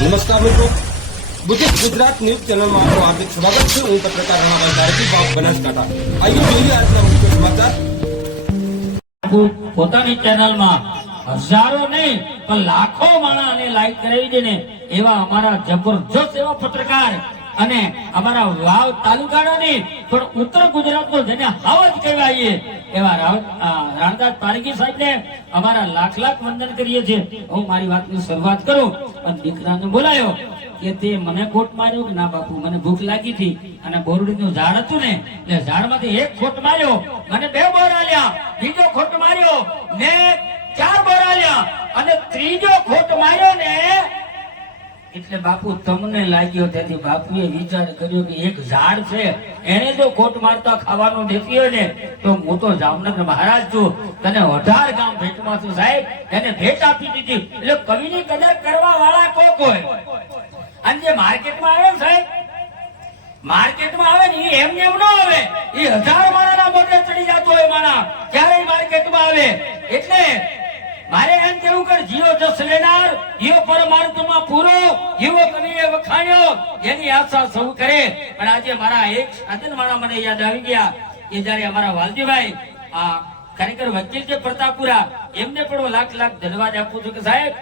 નમસ્કાર મિત્રો, ગુજરાત ન્યૂઝ ચેનલમાં આપનું હાર્દિક સ્વાગત છે. હું પત્રકાર રણાભાઈ ધારકી, બનાસકાંઠા. આઈએ જોઈએ આજના મુખ્ય સમાચાર. પોતાની ચેનલમાં હજારો નહીં પણ લાખો માણસને લાઈક કરાવી દે ને એવા અમારા જબરજસ્ત એવા પત્રકાર અને અમારા વાવ તાલુકાની પણ ઉત્તર ગુજરાતનો જેને હાવજ કહેવાય એવા રાણદાસ પારગી સાહેબને અમારા લાખ લાખ વંદન કરીએ છીએ. હું મારી વાતની શરૂઆત કરું અને દીકરાને બોલાયો કે તે મને ખોટ માર્યો કે ના બાપુ, મને ભૂખ લાગી હતી અને બોરડીનું ઝાડ હતું ને એટલે ઝાડમાંથી એક ખોટ માર્યો, મને 2 બોર આલ્યા, બીજો ખોટ માર્યો ને 4 બોર આલ્યા અને ત્રીજો ખોટ માર્યો ને એટલે બાપુ તમને લાગ્યો. તેથી બાપુએ વિચાર કર્યો કે એક ઝાડ છે એને જો ખોટ મારતા ખાવાનું દેતી હોય ને તો હું તો જામનગર મહારાજ છું, તને 18 ગામ ભેટમાં છું સાહેબ, એને ભેટ આપી દીધી. એટલે કવિની કદર કરવા વાળા કોક હોય. અને જે માર્કેટમાં આવે સાહેબ, માર્કેટમાં આવે ને એમને એમ ન આવે, એ 1000 માણાના મોઢે ચડી જતો હોય માણા ક્યારેય માર્કેટમાં આવે. એટલે મારે એમ કેવું કે જીવો જસ લેનાર, જીવો પરમાર્થમાં પૂરો, જીવો કવિએ વખાણ્યો, એની આશા સૌ કરે. પણ આજે મારા એક સાધન માણા મને યાદ આવી ગયા કે જયારે અમારા વાલજીભાઈ આ ખરેખર વકીલ છે પ્રતાપપુરા, એમને પણ લાખ લાખ ધન્યવાદ આપું છું કે સાહેબ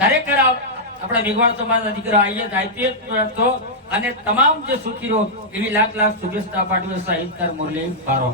ખરેખર આપણા મેઘવાળ સમાજના દીકરા આઈપીએસ હતો અને તમામ જે સુખીરો એવી લાખ લાખ શુભેચ્છા પાઠવે સાહિત્યકાર મુરલી ફારો.